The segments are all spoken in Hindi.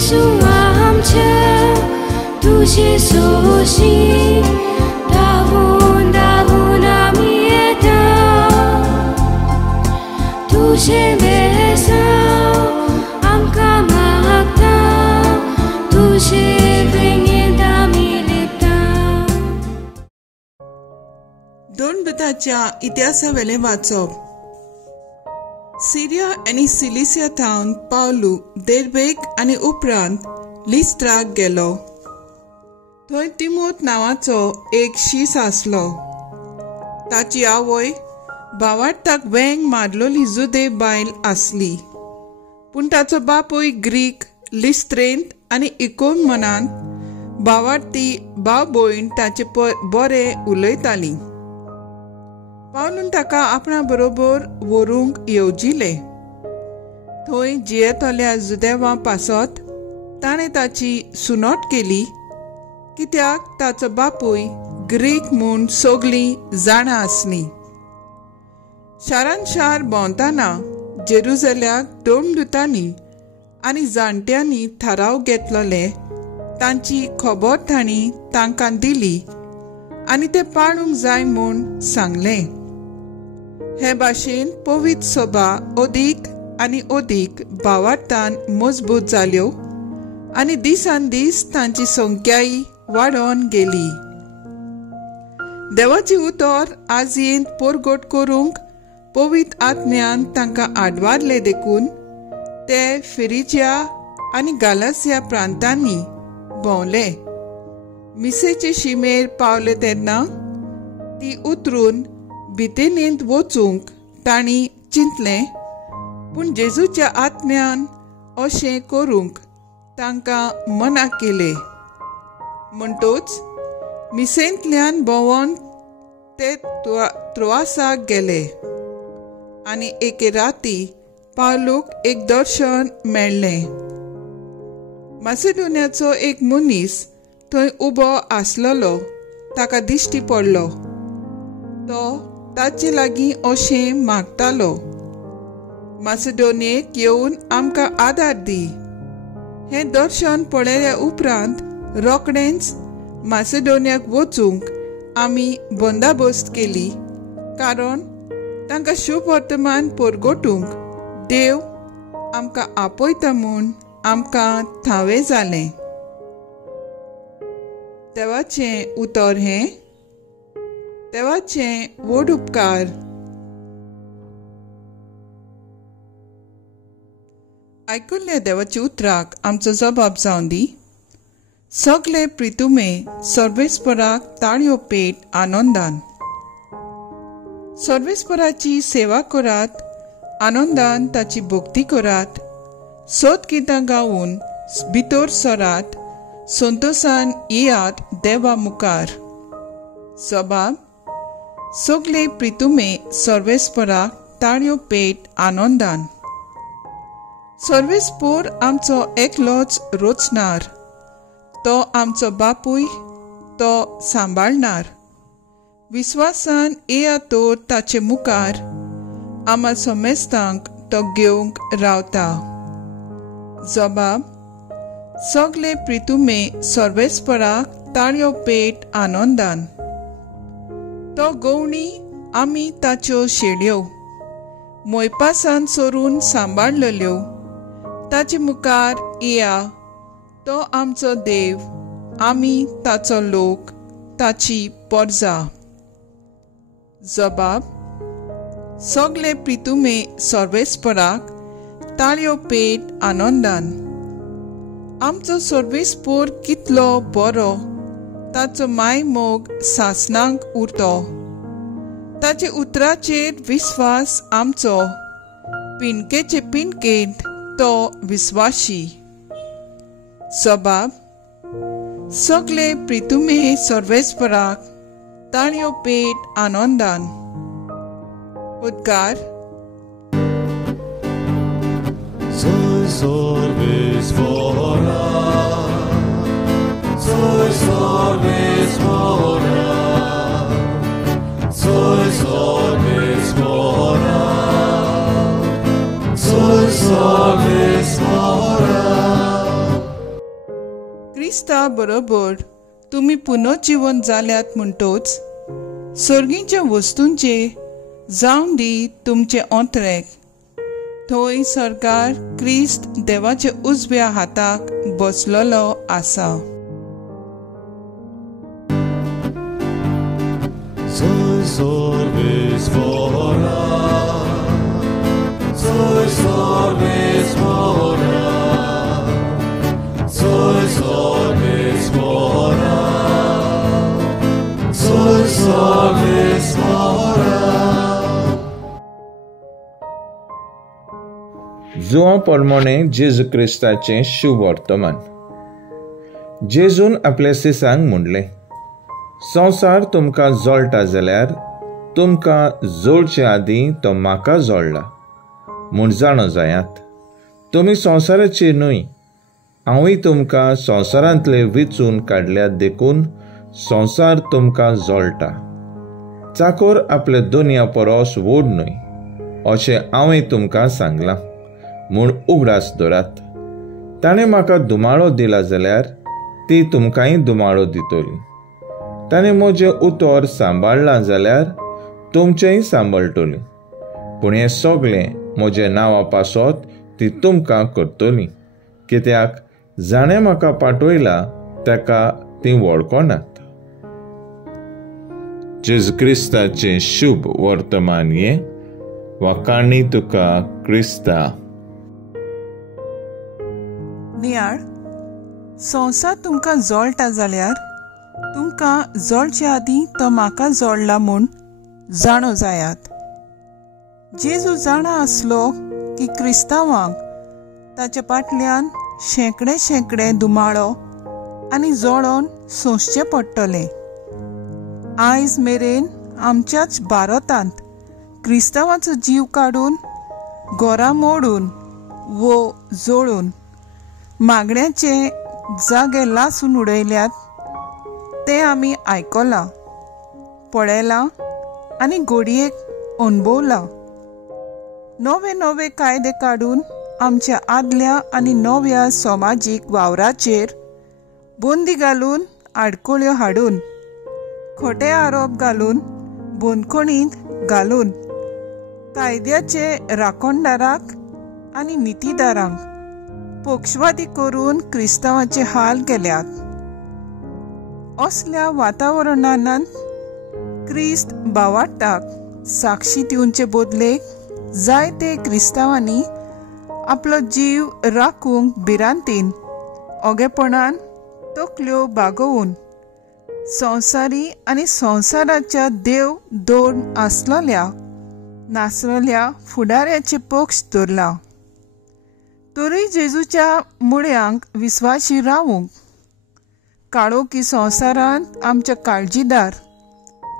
예수 암차 두시 소시 다분 아미에다 두시 메사 암까막다 두시 뱅에다 मिलेता. दोन बेताच्या इतिहासा वेले वाचप. सिरिया आणि सिलिसियाथावन पावलू देर्बेक आणि उपरांत लिस्त्राक गेलो. थंय तिमोथ नांवाचो एक शीस आसलो. ताची आवय भावार्थाक वेंग मारलोली जुदे बायल आसली, पूण ताचो बापूय ग्रीक लिस्त्रेंत आनी इकोन मनांत भावार्थी भाव भयण ताचे बरे उलयताली. पावलून ताका आपणा बरोबर व्हरूंक येवजिले. थंय जियेतल्या जुदेवां पासत ताणें ताची सुनोट केली, कित्याक ताचो बापूय ग्रीक म्हूण सगळीं जाणां आसलीं. शारान शार भोंवतना जेरुसल्याक दोन दुतांनी आनी जाणट्यांनी थाराव घेतलोले तांची खबर तांणी तांकां दिली आनी ते पाळूंक जाय म्हूण सांगलें. हे भाशेन पवित्र सभा अदीक आनी अदीक भावार्थान मजबूत जाल्यो आनी दिसान दीस तांची संख्याय वाडोन गेली. देवाची उतर आजयेंत परगट करूंक पवित्र आत्म्यान तांकां आडवारले देखून ते फिरिजिया आनी गालासिया प्रांतांनी भोंवले. मिसेचे शिमेर पावले तेन्ना ती उतरून बितेनींत वचूंक तांणी चिंतलें, पूण जेजूच्या आत्म्यान अशें करूंक तांकां मना केलें. म्हणटूच मिसेंतल्यान भोंवून ते त्रोआसाक गेले आनी एके राती पावलूक एक दर्शन मेळ्ळें. मासेडोनियाचो एक मनीस थंय उबो आसलोलो ताका दिश्टी पडलो. तो ताचे लागीं अशें मागतालो, मासेडोनियेक येवन आमकां आदार दी. हें दर्शन पळयल्या उपरांत रोखडेंच मासेडोनियाक वचूंक आमी बंदाबस्त केली, कारण तांकां शुभ वर्तमान परगटूंक देव आमकां आपयता म्हूण आमकां थावें जालें. देवाचें उतर हें. देवाचें व्हड उपकार. आयकल्ल्या देवाच्या उतराक आमचो जबाब जावन दी. सगळे प्रितुमे सर्वेस्पराक ताळयो पेट आनंदान. सर्वेस्पराची सेवा करात, आनंदान ताची भक्ती करात, सोत गितां गावून भितर सरात, संतोषान येयात देवा मुखार. जबाब. सगळे प्रितुमे सर्वेस्पराक ताळयो पेट आनंदान. सर्वेस्पर आमचो एकलोच रोचणार. तो आमचो बापूय, तो सांबाळणार. विस्वासान येया तर ताचे मुखार आमा समेस्तांक तो घेवंक रावता. जबाब. सगळे प्रितुमे सर्वेस्पराक ताळयो पेट आनंदान. तो गवणी आमी ताच्यो शेळयो मोयपासान सोरून सांबाळलेल्यो ताचे मुखार येया. तो आमचो देव, आमी ताचो लोक, ताची परजा. जबाब. सगळे प्रितुमे सर्वेस्पराक ताळयो पेट आनंदान. आमचो सर्वेस्पर कितलो बरो, ताचो माय मोग सासणांक उरतो. ताचे उतराचेर विस्वास आमचो, पिणकेचे पिणकेंत तो विस्वाशी. जबाब. सगळे प्रितुमे सर्वेस्पराक ताळयो पेट आनंदान. उद्गार. Soy सर्वेस्परा, soy सर्वेस्परा, soy सर्वेस्परा, soy सर्वेस्परा. क्रिस्ता बरोबर तुमी पुनर्जीवन जाल्यात म्हणटोच सर्गीच्या वस्तूंचे जावन दी तुमचे अंतरेक. थंय सरकार क्रिस्त देवाचे उजव्या हाताक बसलेलो आसा. Soy sorbes mora, soy sorbes mora, soy sorbes mora, soy sorbes mora. जुआ पोरमोणे जेजू क्रिस्ताचें शुभ वर्तमान. जेजून आपल्या सिसांक म्हणलें, संवसार तुमकां जोडटा जाल्यार तुमकां जोडचे आदीं तो म्हाका जोडला म्हूण जाणो जायात. तुमी संवसाराचे न्हय, हांवूय तुमकां संवसारांतले वेंचून काडल्यात देखून संवसार तुमकां जोडटा. चाकोर आपले दोनया परस व्हड न्हय अशें हांवें तुमकां सांगलां म्हूण उगडास दवरात. ताणें म्हाका दुमाळो दिला जाल्यार ती तुमकांय दुमाळो दितली. ताणें म्हजें उतर सांबाळलां जाल्यार तुमचेंय सांबाळटली. पूण हें सगळें म्हज्या नांवा पासत ती तुमकां करतली, कित्याक जाणें म्हाका पाठयला ताका ती वळखनात. जेजू क्रिस्ताचें शुभ वर्तमान हें वाखाणी तुका क्रिस्ता. नियाळ, संवसार तुमकां जोडटा जाल्यार तुमकां जोडचे आदीं तो म्हाका जोडला म्हूण जाणो जायात. जेजू जाणा आसलो की क्रिस्तांवांक ताच्या फाटल्यान शेंकडे दुमाळो आनी जोडोन सोंसचें पडटलें. आयज मेरेन आमच्याच भारतांत क्रिस्तांवाचो जीव काडून घरां मोडून वो जोडून मागण्याचे जागे लासून उडयल्यात तें आमी आयकलां, पळयलां आनी घोडयेक अणभवलां. नवे कायदे काडून आमच्या आदल्या आनी नव्या समाजीक वावराचेर बंदी घालून आडकोळ्यो हाडून खोटे आरोप घालून बंदखणींत घालून कायद्याचे राखणदाराक आनी नितीदारांक पक्षवादी करून क्रिस्तांवाचे हाल केल्यात. असल्या वातावरणांत क्रिस्त भावार्थाक साक्षी दिवचे बदलेक जायते क्रिस्तांवांनी आपलो जीव राखूंक भिरांतीन ओगेपणान तकल्यो बागोवन संवसारी आनी संवसाराच्या देव दोन आसलेल्या नासलेल्या फुडाऱ्याचे पक्ष धरला. तरी जेजूच्या मुळ्यांक विस्वाशी रावूंक काळोखी संवसारांत आमच्या काळजीदार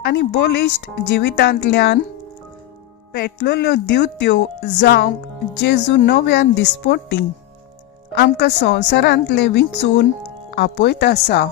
आनी बलिश्ट जिवितांतल्यान पेटलेल्यो दिवत्यो जावंक जेजू नव्यान दिसपट्टी आमकां संवसारांतले विंचून आपयत आसा.